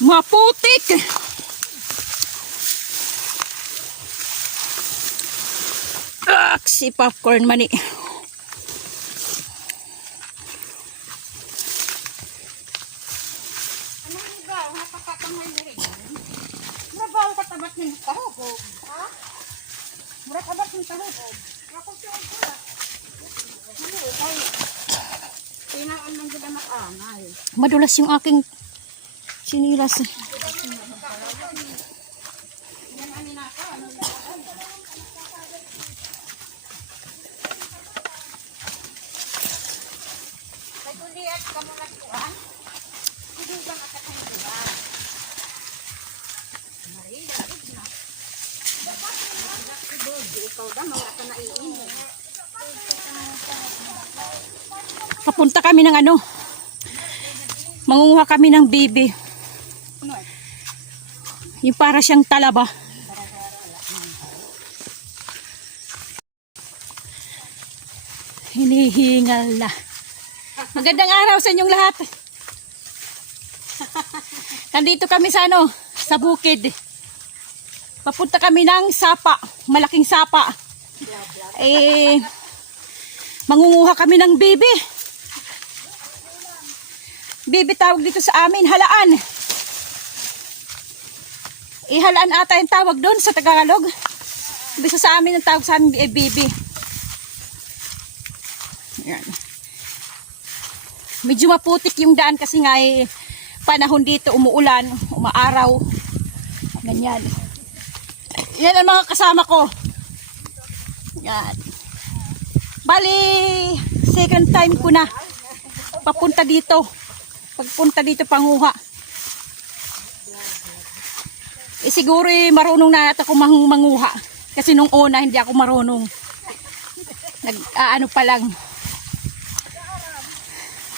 Maputik! Ah, si popcorn mani. Murabaw ka tabat ng tahubog. Ha? Mura tabat ng tahubog. Ako siya ang pula. Ano kay... Tinaan man ganda makanay. Madulas yung aking sinilas. Papunta kami ng ano. Mangunguha kami ng bibi. Yung para siyang talaba. Hinihingal na. Magandang araw sa inyong lahat. Nandito kami sa ano, sa bukid. Papunta kami ng sapa, malaking sapa. Eh, mangunguha kami ng bibi. Bibi tawag dito sa amin, halaan. Ihalaan ata yung tawag doon sa Tagalog. Bisa sa amin ang tawag sa amin eh, bibi. Ayan. Medyo maputik yung daan kasi nga eh, panahon dito umuulan, umaaraw. Ganyan. Yan ang mga kasama ko. Yan. Bali, second time ko na papunta dito. Pagpunta dito panguha. Eh siguro eh, marunong na ako mang- manguha. Kasi nung una hindi ako marunong. Nag aano pa lang.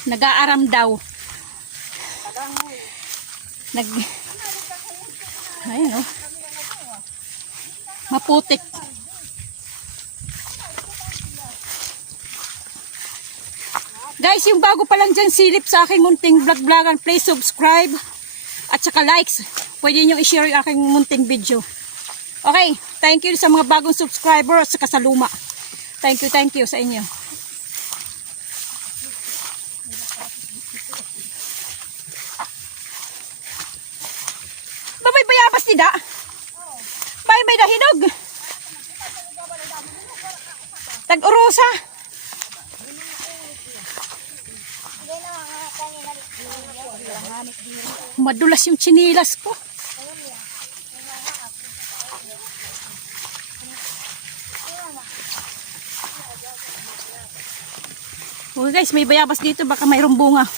Nag-aaram daw. Nag Ayun oh. Maputik. Guys, yung bago pa lang dyan silip sa aking munting vlog-vlogan, please subscribe at saka likes. Pwede nyo i-share yung aking munting video. Okay, thank you sa mga bagong subscriber at saka sa luma. Thank you, thank you sa inyo. Ba may bayabas nida? Bay may dahinog. Tag-urusa. Madulas yung chinilas ko. Guys, may bayabas dito. Baka mayroong bunga.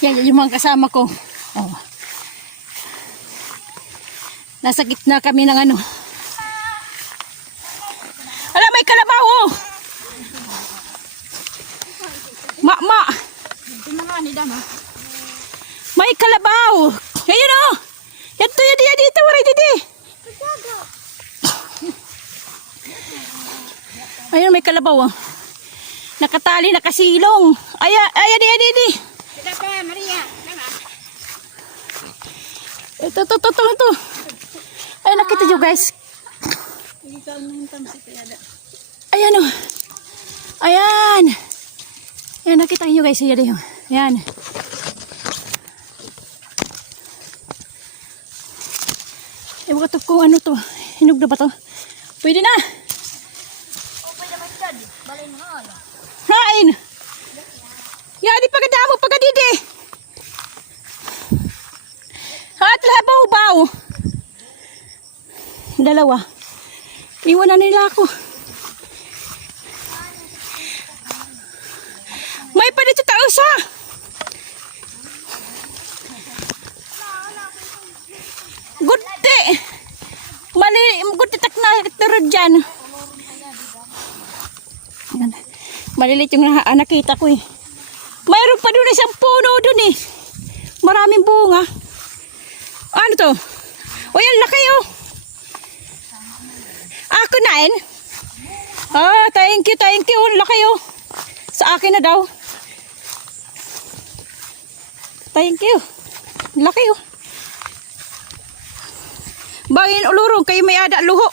Yan, yan yung mga kasama ko. Oh. Nasa gitna kami ng ano. Ala, may kalabaw oh! Ma, ma! Ito na nga ni Dama. May kalabaw! Ayun oh! Yan to, yan, yan dito, waray dito. Ayun, may kalabaw oh. Nakatali, nakasilong. Ayan, ayan, ayan, ayan, ayan. Kita pa, Maria. Ito, ito, ito, ito, ito. Ay, nakita nyo guys. Ayan o. Ayan. Ayan, nakita nyo guys. Ayan, ayan. Ayan. Ewan ko ano to. Hinog na ba to? Pwede na. Balay na. Hain. Yan, di pagadamo, pagadidi. At labaw-baw. Dalawa. Iwan na nila ako. May pa dito tao sa. Gutte. Mali, gutte tak na tiro dyan. Yan. Malilit yung na- nakita ko eh. Mayroon pa doon isang puno doon eh. Maraming bunga. Ano to? O yan, laki oh. Ako na eh. Ah, thank you, thank you. Ang laki oh. Sa akin na daw. Thank you. Ang laki oh. Bangin ulurong kayo may ada luho.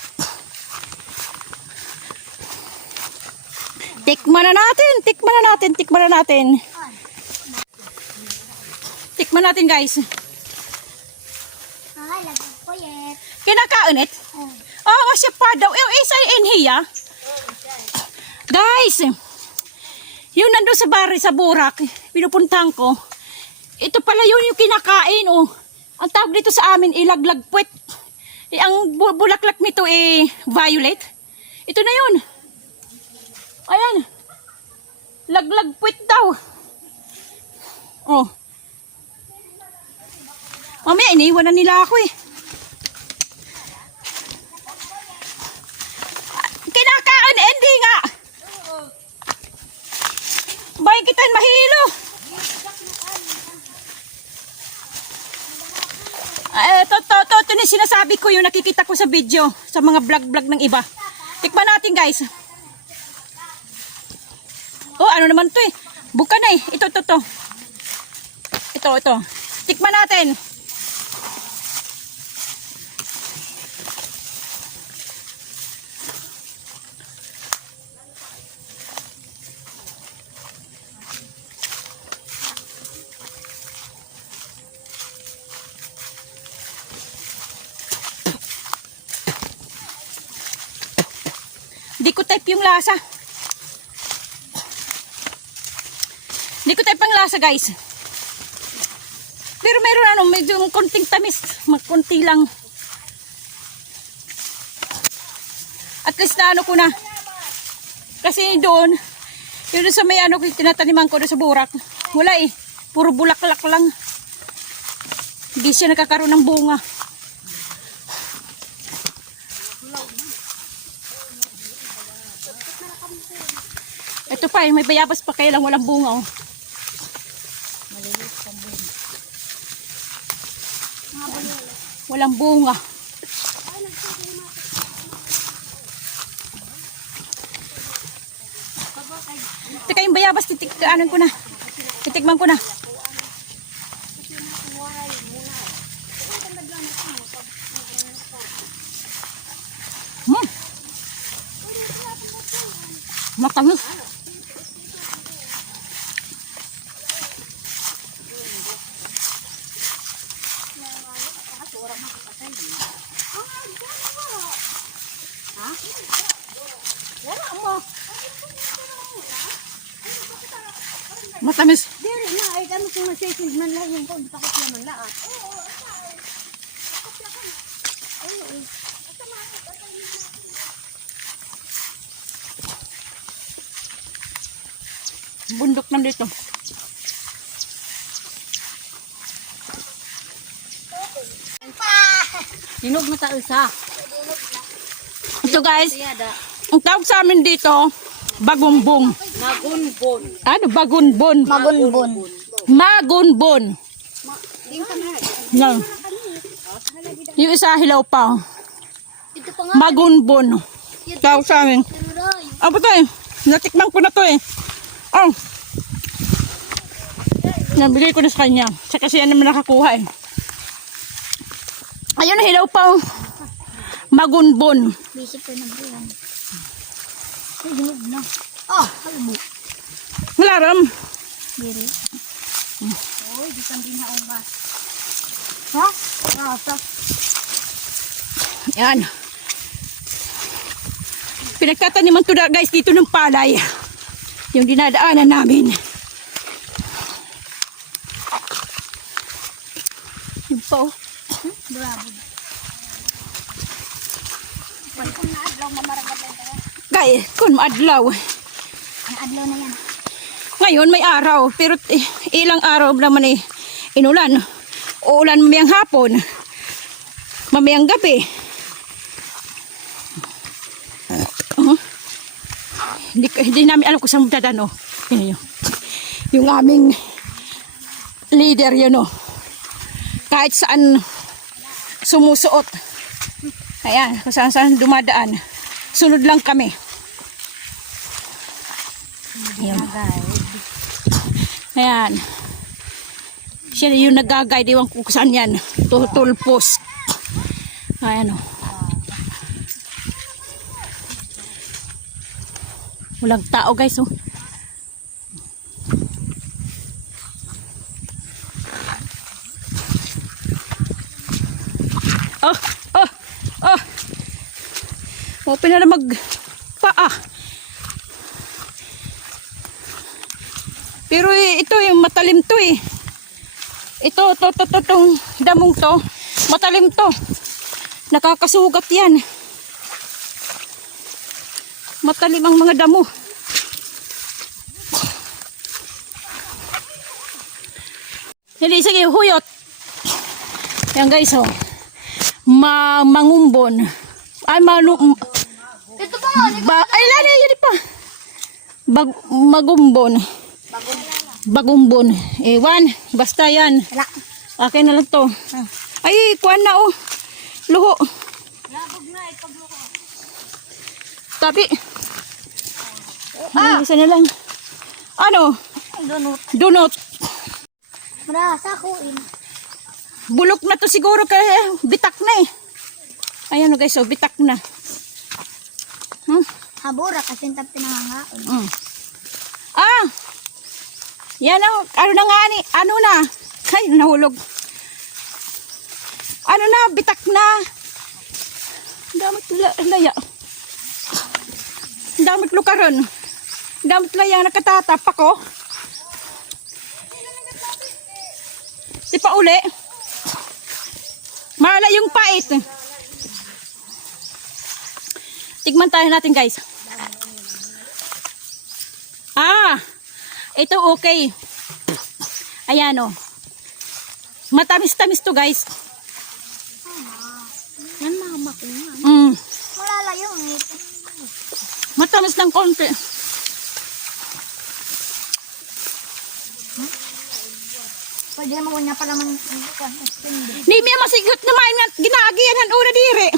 Tikman na natin, tikman na natin, tikman na natin. Tikman natin guys. Ay, lagay ko yet. Kinakaunit? Oh. Oo, siya pa daw. Eh, isa in hiya. Guys, yun nandun sa bari sa Burak, pinupuntahan ko. Ito pala yun yung kinakain, oh. Ang tawag dito sa amin, ilaglagpwet. Eh, ang bu- bulaklak nito, eh, violet. Ito na yun. Ayan. Laglagpwet daw. Oh. Mamaya, iniwan na nila ako, eh. Kinakain, eh, hindi nga. Bayan kita mahilo. Eh, to, to, to, to, na sinasabi ko yung nakikita ko sa video, sa mga vlog-vlog ng iba. Tikman natin, guys. Oh, ano naman to eh. Buka na eh. Ito, ito, ito. Ito, ito. Tikman natin. Di ko type yung lasa. Di ko type ang lasa, guys. Pero meron ano, medyo konting tamis. Magkunti lang. At least na ano ko na. Kasi doon, yun sa may ano, tinataniman ko doon sa burak. Wala eh. Puro bulaklak lang. Hindi siya nakakaroon ng bunga. Ito pa eh, may bayabas pa kaya lang walang bunga oh. Walang bunga. Teka yung bayabas, titik, anan ko na. Titikman ko na. Hmm. Matamis. Matamis. Dili na, ay kami kung nasisid man lang yung kung takot naman lahat. Bundok lang dito. Hinog na ta isa. Ito guys, ang tawag sa amin dito, bagumbong. Magunbon. Ano, bagunbon? Magunbon. Magunbon. Yan. Yung isa hilaw pa. Ito. Magunbon. Tawag sa amin. Ah, ba eh. Natikman ko na to eh. Oh. Nabigay ko na sa kanya. Sa kasi yan naman nakakuha eh. Ayun, hilaw pa. oh. Magunbon. Bisip ko ng buwan. Hinog na. Ah, halbo. Wala ram. Diri. Oy, di kang ginaon ba? Ha? Rasa. Yan. Pinagtataniman to na guys dito ng palay. Yung dinadaanan namin. Yung pa oh. Bravo. Wala kong naadlaw mamaragad Gay, kun maadlaw. Ang adlaw na yan. Ngayon may araw, pero eh, ilang araw naman eh, inulan. Uulan mamayang hapon. Mamayang gabi. Uh, hindi, hindi namin alam kung saan dadano. Yan yun. Yung aming leader yun oh. Kahit saan sumusuot. Ayan, kung saan saan dumadaan. Sunod lang kami. Ayan. Ayan. Siya yung nag-guide. Iwan ko saan yan. Tutulpos. Ayan o. Walang tao guys oh. Oh, oh, oh. Open na na mag paa. Pero eh, ito yung matalim to eh. Ito, to, to, to, tong damong to. Matalim to. Nakakasugat yan. Matalim ang mga damo. Hindi, sige, huyot. Yan guys, oh. Ma mangumbon. Ay, malu... Ito pa nga. Ba, ay, lali, yun pa. Bag, magumbon. Bagumbon. Ewan, basta yan. Wala. Akin na lang to. Ay, kuan na oh. Luho. Labog na, ipagluko. Tapi. Ah. Isa na lang. Ano? Donut. Donut. Marasa ko in. Bulok na to siguro kaya bitak na eh. Ayan oh guys, oh, bitak na. Hmm? Habura kasi tap pinangangaon. Mm. Yan ang, ano na nga ni, ano na? Ay, nahulog. Ano na, bitak na. Damot la- laya. Damot lukaron. Damot laya nakatatap ako. Di pa uli. Mala yung pait. Tigman tayo natin guys. Ah, ito okay. Ayan o. Matamis-tamis to guys. Yan mama ko nga. Mm, Malalayo eh. matamis ng konti. Pwede ko niya pala man. Ni miya masigot na main nga ginaagiyan han ura dire.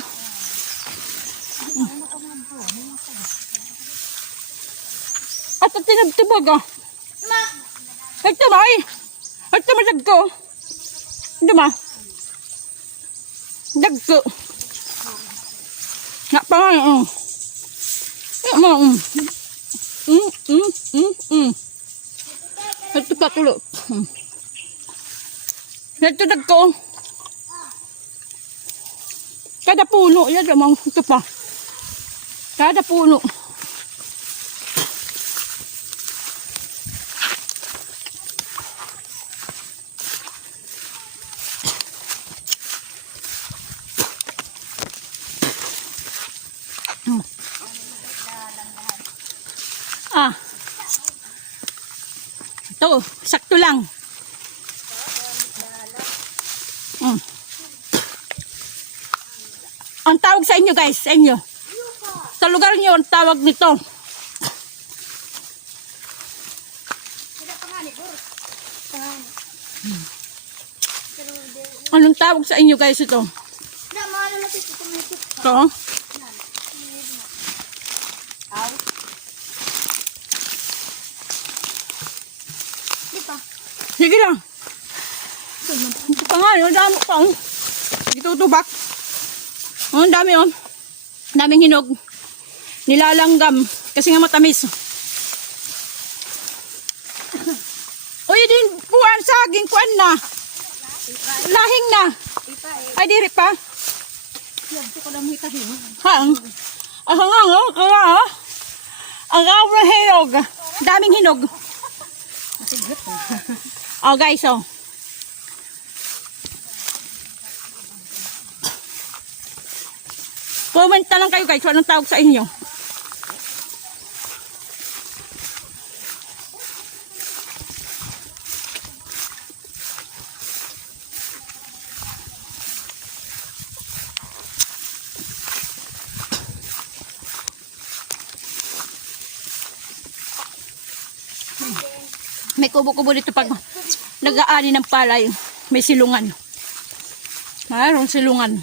At tinagtubog ah. Ma, Ito ba ay? Ito mo dagko. Ito ba? Dagko. Nga pa nga. Mm. Nga mo. Mm. Mm, mm, mm, mm. Ito pa tulo. Mm. Ito dagko. Kada puno. Yan mo. Ito pa. Kada puno. Ah. Ito, sakto lang. Mm. Ang tawag sa inyo guys, sa inyo. Sa lugar niyo, ang tawag nito. Anong tawag sa inyo guys ito? ito tumito. Ito? Aw. Di pa. Sige lang. Ito pa nga, ang dami pa. oh. Itutubak. Oh, ang dami oh. Ang daming hinog. Nilalanggam. Kasi nga matamis. Uy, din kuan saging kuan na. Lahing na. Ay, diri pa. Yan, ito ko lang hitahin. Ha? Ang ang oh, kaya oh. Ang awang hinog. Daming hinog. Masigit Oh, guys, oh. Na lang kayo guys, anong tawag sa inyo. May kubo-kubo dito pag nag-aani ng palay. May silungan. Mayroong silungan.